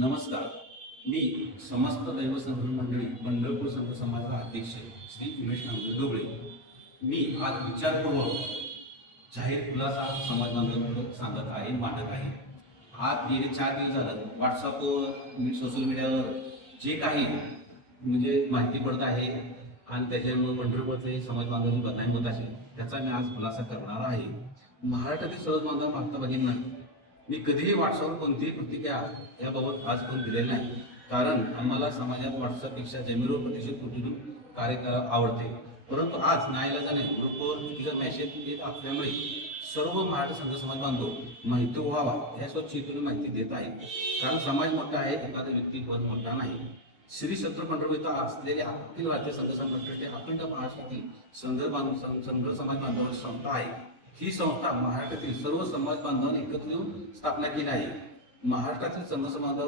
नमस्कार. मी समस्त दैव संघ मंडळी पंढरपूर संघ समाजाचा अध्यक्ष श्री उमेश नामदेव ढोबळे. मी आज विचारपूर्वक जाहीर खुलासा समाज बांधवांबद्दल सांगत आहे, मांडत आहे. आज गेले 4 दिवस झालं व्हॉट्सअपवर, सोशल मीडियावर जे काही माहिती पडत आहे आणि त्याच्यामुळे पंढरपूरचे समाज बांधवांची बदनामी होत असेल त्याचा मी आज खुलासा करणार आहे. महाराष्ट्रातील सर्व बांधव मागता भगिनींना मी कधीही व्हॉट्सअपवर कोणतीही प्रतिक्रिया याबाबत आजपर्यंत दिलेली नाही, कारण आम्हाला समाजात व्हॉट्सअपपेक्षा जमिनीवर प्रतिष्ठित कृतीतून कार्य करायला आवडते. परंतु आज नाईलाजाने ग्रुपवर चुकीचा मेसेज येत असल्यामुळे सर्व मराठी संघ समाज बांधव माहिती व्हावा या स्वच्छतेतून माहिती देत आहे. कारण समाज मोठा आहे, एखादा व्यक्ती पण मोठा नाही. श्री क्षेत्र पंढरपूर इथं असलेल्या अखिल भारतीय संघ संघटनेचे अखंड महाराष्ट्रातील संघ समाज बांधवांची संस्था आहे. ही संस्था महाराष्ट्रातील सर्व समाज बांधवांनी एकत्र येऊन स्थापना केली आहे. महाराष्ट्रातील संघ समाज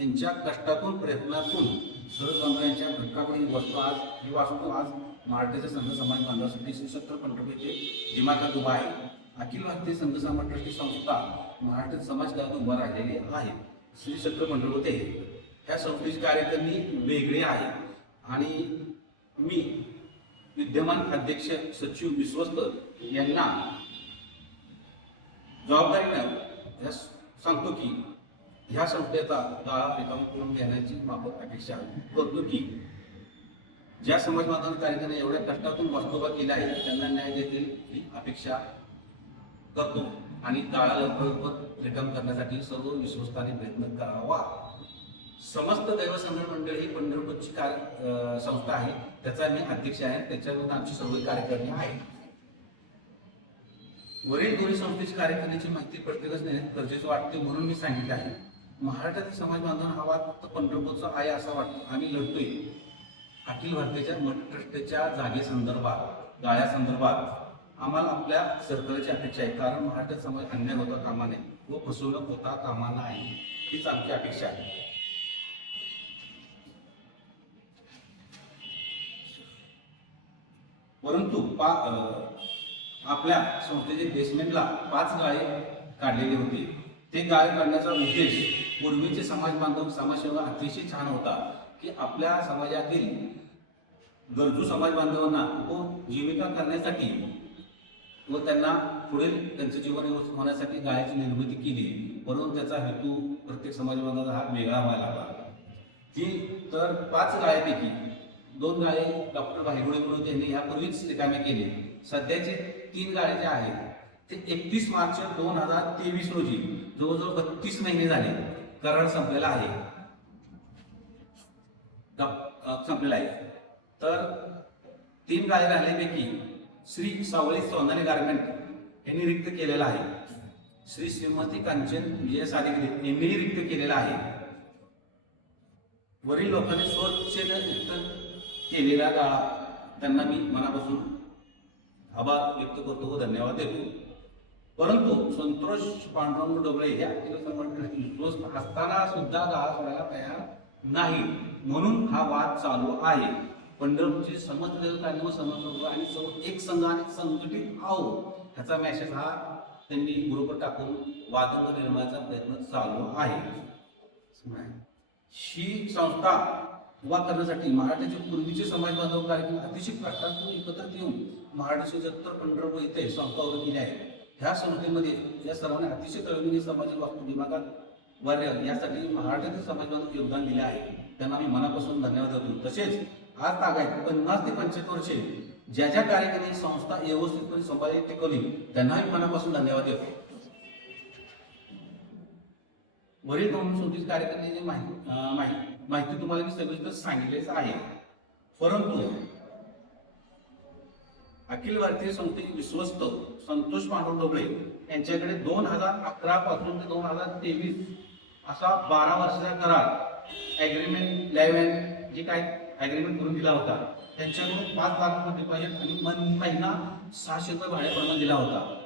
यांच्या कष्टातून प्रयत्नातून सर्व बांधवांच्या घटकाकडे ही वास्तू आज महाराष्ट्राच्या संघ समाज बांधवांसाठी श्री क्षेत्र पंढरपूर येथे दिमाखात उभा आहे. अखिल भारतीय संघ समाज ट्रस्टी संस्था महाराष्ट्रात समाजकारात उभा राहिलेली आहे. श्री क्षेत्र पंढरपूर येथे ह्या संस्थेची कार्यकारिणी वेगळी आहे आणि मी विद्यमान अध्यक्ष सचिव विश्वस्त यांना जबाबदारीनं सांगतो की ह्या संस्थेचा गाळा रिकामा करून घेण्याची माफक अपेक्षा करतो की ज्या समाज बांधवांनी कार्यक्रम एवढ्या कष्टातून वास्तोबा केला आहे त्यांना न्याय देतील ही अपेक्षा करतो आणि गाळा लवकर रिकाम करण्यासाठी सर्व विश्वस्तांनी प्रयत्न करावा. समस्त दैव संघ मंडळ ही पंढरपूरची संस्था आहे, त्याचा मी अध्यक्ष आहे. त्याच्यावर आमची सर्व कार्यकारिणी आहे. वरील दोन्ही संस्थेची कार्यकारिणीची माहिती प्रत्येकच देणे गरजेचे वाटते म्हणून मी सांगितले आहे. महाराष्ट्रातील समाज बांधवांना हा वाद फक्त पंढरपूरचा आहे असा वाटतो. आम्ही लढतोय अखिल भारतीय मठ ट्रस्टच्या जागेसंदर्भात, गाळ्यासंदर्भात आम्हाला आपल्या सरकारची अपेक्षा आहे. कारण महाराष्ट्रात समाज अन्याय होता कामा नये व फसवणूक होता कामा नाही, हीच आमची अपेक्षा आहे. परंतु आपल्या संस्थेचे बेसमेंटला 5 गाळे काढलेले होते. ते गाळे काढण्याचा उद्देश पूर्वीचे समाज बांधव समाजसेवा अतिशय छान होता की आपल्या समाजातील गरजू समाज बांधवांना जीविका करण्यासाठी व त्यांना पुढील त्यांचे जीवन व्यवस्थित होण्यासाठी गाळ्याची निर्मिती केली. परंतु त्याचा हेतू प्रत्येक समाज बांधवाचा हा वेगळा व्हायला लागला. ती तर 5 गाळ्यापैकी 2 गाळे डॉक्टर भाईगुडे म्हणून यांनी यापूर्वीच रिकामे केले. सध्याचे 3 गाळे जे आहेत ते 31 मार्च 2023 रोजी जवळजवळ 32 महिने झाले करार संपलेला आहे. तर 3 गाळे राहिल्यापैकी श्री सावळी सोनाली गारमेंट यांनी रिक्त केलेला आहे. श्री श्रीमती कांचन विजय सादिगरे यांनी रिक्त केलेला आहे. वरील लोकांनी स्वच्छेने रिक्त केलेला गाळा त्यांना मी मनापासून आभार व्यक्त करतो व धन्यवाद देतो. परंतु संतोष पांडुरंग ढोबळे या विश्वस्त असताना सुद्धा गाळा सोडायला तयार नाही, म्हणून हा वाद चालू आहे. पंढरपूरचे समस्त देवतांनी व समस्त आणि एक संघ आणि संघटित आहोत ह्याचा मेसेज हा त्यांनी ग्रुपवर टाकून वादंग निर्माणाचा प्रयत्न चालू आहे. ही संस्था उभा करण्यासाठी महाराष्ट्राचे पूर्वीचे समाज बांधव कार्यक्रम अतिशय कष्टातून एकत्र येऊन महाराष्ट्र क्षेत्र पंढरपूर इथे संस्था उभी केली आहे. ह्या संस्थेमध्ये या सर्वांनी अतिशय तळमळीने समाजाची वास्तू दिमागात वाढेल यासाठी महाराष्ट्रातील समाज बांधव योगदान दिले आहे. त्यांना मी मनापासून धन्यवाद देतो. तसेच आज तागायत 50 ते 75 वर्षे ज्या ज्या कार्यक्रमाने संस्था व्यवस्थितपणे संभाळी टिकवली त्यांना मी मनापासून धन्यवाद देतो. वरील दोन संस्थेची कार्यक्रमाची माहिती तुम्हाला मी सगळीकडे सांगितलेच आहे. परंतु अखिल भारतीय संस्थेचे विश्वस्त संतोष पांडुरंग ढोबळे यांच्याकडे 2011 पासून ते 2023 असा 12 वर्षाचा करार ॲग्रीमेंट जे काय ॲग्रीमेंट करून दिला होता. त्यांच्याकडून 5 लाख डिपॉझिट आणि महिना 600 रुपये भाड्याप्रमाणे दिला होता.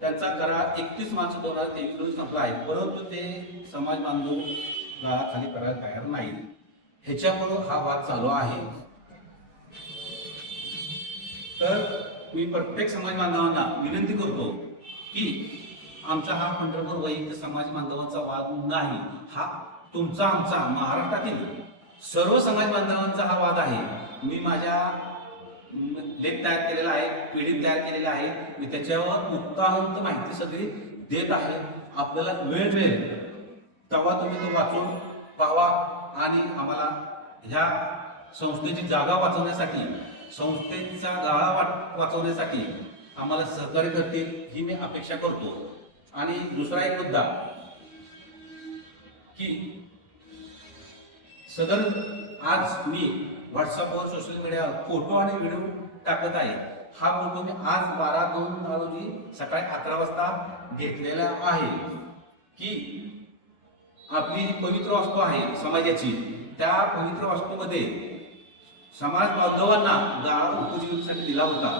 त्यांचा करार 31 मार्च 2023 रोजी संपला आहे. परंतु ते समाज बांधव गाळा खाली करायला तयार नाही. ह्याच्यामुळं हा वाद चालू आहे. तर मी प्रत्येक समाज बांधवांना विनंती करतो की आमचा हा पंढरपूर वैयक्तिक समाज बांधवांचा वाद नाही, हा तुमचा आमचा महाराष्ट्रातील सर्व समाज बांधवांचा हा वाद आहे. मी माझ्या लेख तयार केलेला आहे, पीडीएफ तयार केलेला आहे. मी त्याच्यावर मुक्ताहंत माहिती सगळी देत आहे. आपल्याला वेळ मिळेल तेव्हा तुम्ही तो वाचून पाहावा आणि आम्हाला ह्या संस्थेची जागा वाचवण्यासाठी, संस्थेचा गाळा वाचवण्यासाठी आम्हाला सहकार्य करतील ही मी अपेक्षा करतो. आणि दुसरा एक मुद्दा की सदर आज मी व्हॉट्सअपवर सोशल मीडियावर फोटो आणि व्हिडिओ टाकत आहे. हा फोटो मी आज 12/2 रोजी सकाळी 11 वाजता घेतलेला आहे की आपली जी पवित्र वास्तू आहे समाजाची, त्या पवित्र वास्तूमध्ये समाज बांधवांना गाळा उपजीविकेसाठी दिला होता.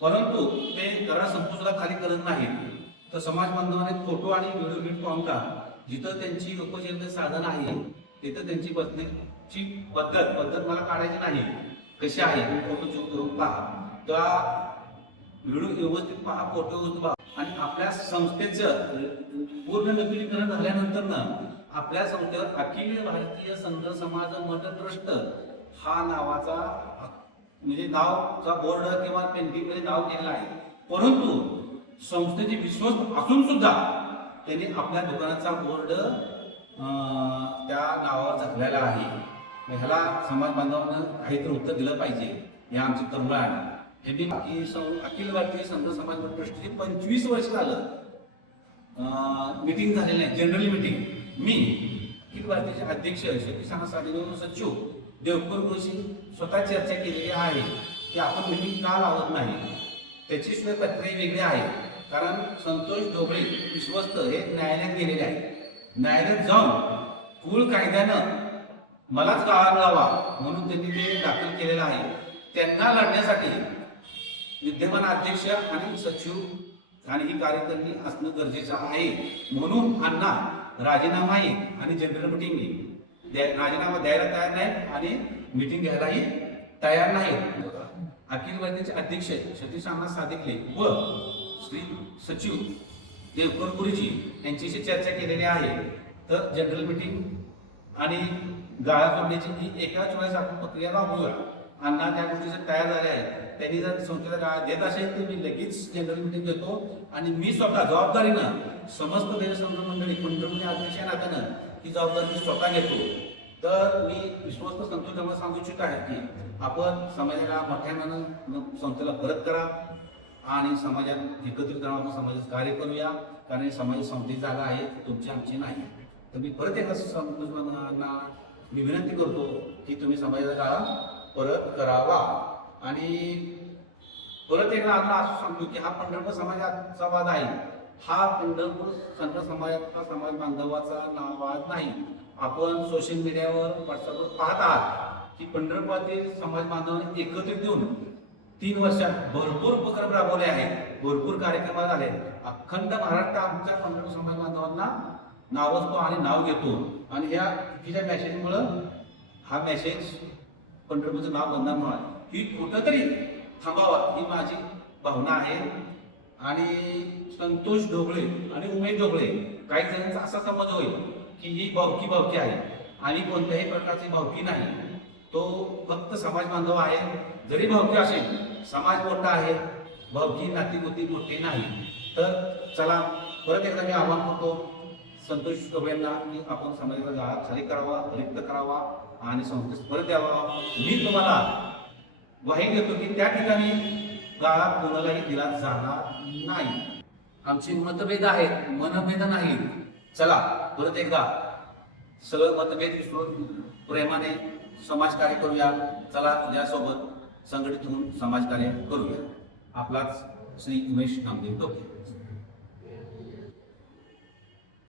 परंतु ते जरा संपुष्टात खाली करत नाहीत. तर समाज बांधवांनी फोटो आणि व्हिडिओ नीट पाहून का, जिथं त्यांची उपजीविकेचे साधन आहे तिथं त्यांची बसण्याची पद्धत मला काढायची नाही. कशी आहे फोटो चूक करून पहा, त्या व्हिडिओ व्यवस्थित पहा, फोटो व्यवस्थित पहा. आणि आपल्या संस्थेचं पूर्ण नवीनीकरण झाल्यानंतर आपल्या संस्थेवर अखिल भारतीय संघ समाज मठ ट्रस्ट हा नावाचा म्हणजे नावचा बोर्ड किंवा पेंटिंग मध्ये नाव केलेलं आहे. परंतु संस्थेचे विश्वस्त असून सुद्धा त्यांनी आपल्या दुकानाचा बोर्ड त्या नावावर झाकलेला आहे. ह्याला समाज बांधवांना काहीतरी उत्तर दिलं पाहिजे. हे आमची तरुण आहे. हे बी अखिल भारतीय संघ समाज मठ ट्रस्टची 25 वर्ष झालं मीटिंग झालेली आहे, जनरल मीटिंग. मी अखिल भारतीयचे अध्यक्ष शेती समिती सचिव देवकर गुरुशी स्वतः चर्चा केलेली आहे की आपण मीटिंग का लावत नाही. त्याची सोय पत्रे वेगळी आहे. कारण संतोष ढोबळे विश्वस्त हे न्यायालयात गेलेले आहेत. न्यायालयात जाऊन कुळ कायद्यानं मलाच गाळा मिळावा म्हणून त्यांनी ते दाखल केलेलं आहे. त्यांना लढण्यासाठी विद्यमान अध्यक्ष आणि सचिव आणि ही कार्यकारिणी असणं गरजेचं आहे. म्हणून अण्णा राजीनामा आहे आणि जनरल मीटिंग राजीनामा द्यायला तयार नाही आणि मीटिंग घ्यायलाही तयार नाही. अखिल भारतीयचे अध्यक्ष सतीश अण्णा सादिकले व श्री सचिव देवकर गुरुजी यांच्याशी चर्चा केलेली आहे. तर जनरल मीटिंग आणि गाळा सोडण्याची ही एकाच वेळेस आपण प्रक्रिया राबवूया. अण्णा त्या गोष्टीचे तयार झाले आहे. त्यांनी जर संस्थेला गाळा देत असेल तर मी लगेच जनरल मीटिंग घेतो आणि मी स्वतः जबाबदारीनं समस्त देवसंघ मंडळी पंढरपूरच्या अध्यक्ष नात्यानं ही जबाबदारी मी स्वतः घेतो. तर मी विश्वस्त संस्थेला सांगू इच्छित आहे की आपण समाजाला मोठ्यानं संस्थेला परत करा आणि समाजात एकत्रित राहून समाजाचं कार्य करूया. कारण समाज संस्थेची जागा आहे, तुमची आमची नाही. तर मी परत एकदा संस्थांना मी विनंती करतो की तुम्ही समाजाचा गाळा परत करावा. आणि परत एकदा आम्हाला असं सांगतो की हा पंढरपूर समाजाचा वाद आहे. हा पंढरपूर संत समाजाचा समाज बांधवाचा वाद नाही. आपण सोशल मीडियावर व्हॉट्सअपवर पाहत आहात की पंढरपुरातील समाज बांधवांनी एकत्रित येऊन 3 वर्षात भरपूर उपक्रम राबवले आहेत, भरपूर कार्यक्रम झाले. अखंड महाराष्ट्र आमच्या पंढरपूर समाज बांधवांना नावजतो आणि नाव घेतो. आणि ह्या चुकीच्या मेसेजमुळं हा मेसेज पंढरपूरचं नाव बंद म्हणा ही कुठंतरी थांबावा ही माझी भावना आहे. आणि संतोष ढोबळे आणि उमेश ढोबळे काही जणांचा असा समज होईल की ही भावकी आहे आणि कोणत्याही प्रकारची भावकी नाही. तो फक्त समाज बांधव आहे. जरी भावकी असेल, समाज मोठा आहे, भावकी नातीगोती मोठी नाही. तर चला परत एकदा मी आवाहन करतो संतोष ढोबळेंना की आपण समाजाचा गाळा खाली करावा, रिक्त करावा आणि संस्थेस परत यावा. मी तुम्हाला ग्वाही देतो की त्या ठिकाणी गाळा कोणालाही दिला जाणार नाही. आमचे मतभेद आहेत, मनभेद नाहीत. चला परत एकदा सगळं मतभेद विसरून प्रेमाने समाजकार्य करूया. चला यासोबत संघटित होऊन समाजकार्य करूया. आपलाच श्री उमेश नामदेव ढोबळे.